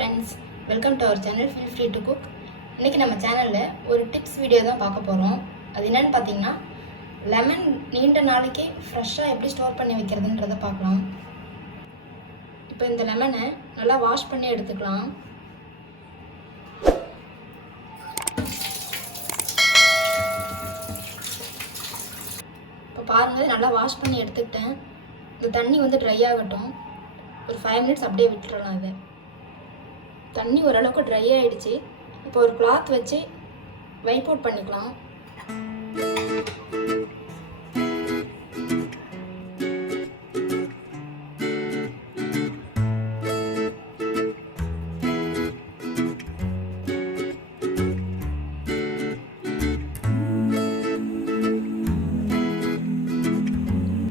Friends, welcome to our channel feel free to cook. இன்றைக்கி நம்ம சேனலில் ஒரு டிப்ஸ் வீடியோ தான் பார்க்க போகிறோம். அது என்னென்னு பார்த்தீங்கன்னா, லெமன் நீண்ட நாளைக்கு ஃப்ரெஷ்ஷாக எப்படி ஸ்டோர் பண்ணி வைக்கிறதுன்றதை பார்க்கலாம். இப்போ இந்த லெமனை நல்லா வாஷ் பண்ணி எடுத்துக்கலாம். இப்போ பாருங்கள், நல்லா வாஷ் பண்ணி எடுத்துக்கிட்டேன். இந்த தண்ணி வந்து ட்ரை ஆகட்டும். ஒரு 5 மினிட்ஸ் அப்படியே விட்டுறலாம். அதை தண்ணி ஓரளவுக்கு ட்ரை ஆகிடுச்சு. இப்போ ஒரு கிளாத் வச்சு வைப் அவுட் பண்ணிக்கலாம்.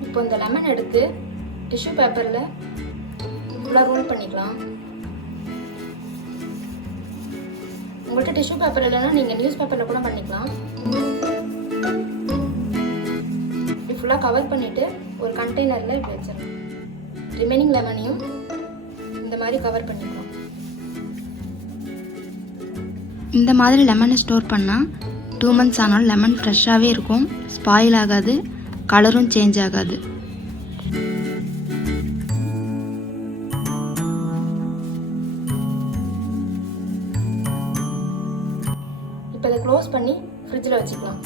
இப்போ இந்த லெமன் எடுத்து டிஷ்யூ பேப்பரில் ஃபுல்லாக ரோல் பண்ணிக்கலாம். உங்கள்கிட்ட டிஷ்யூ பேப்பர் இல்லைன்னா நீங்கள் நியூஸ் பேப்பரில் கூட பண்ணிக்கலாம். இப்படி ஃபுல்லாக கவர் பண்ணிவிட்டு ஒரு கண்டெய்னரில் இப்படி வச்சிடலாம். ரிமைனிங் லெமனையும் இந்த மாதிரி கவர் பண்ணிக்கலாம். இந்த மாதிரி லெமனை ஸ்டோர் பண்ணால் 2 months ஆனாலும் லெமன் ஃப்ரெஷ்ஷாகவே இருக்கும். ஸ்பாயில் ஆகாது, கலரும் சேஞ்ச் ஆகாது. இப்போ இதை க்ளோஸ் பண்ணி ஃப்ரிட்ஜில் வச்சுக்கலாம்.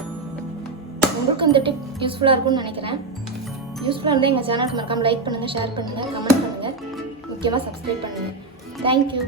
உங்களுக்கு இந்த டிப் யூஸ்ஃபுல்லாக இருக்கும்னு நினைக்கிறேன். யூஸ்ஃபுல்லாக இருந்தால் எங்கள் சேனலுக்கு மறக்காமல் லைக் பண்ணுங்கள், ஷேர் பண்ணுங்கள், கமெண்ட் பண்ணுங்கள், முக்கியமாக சப்ஸ்கிரைப் பண்ணுங்கள். தேங்க்யூ.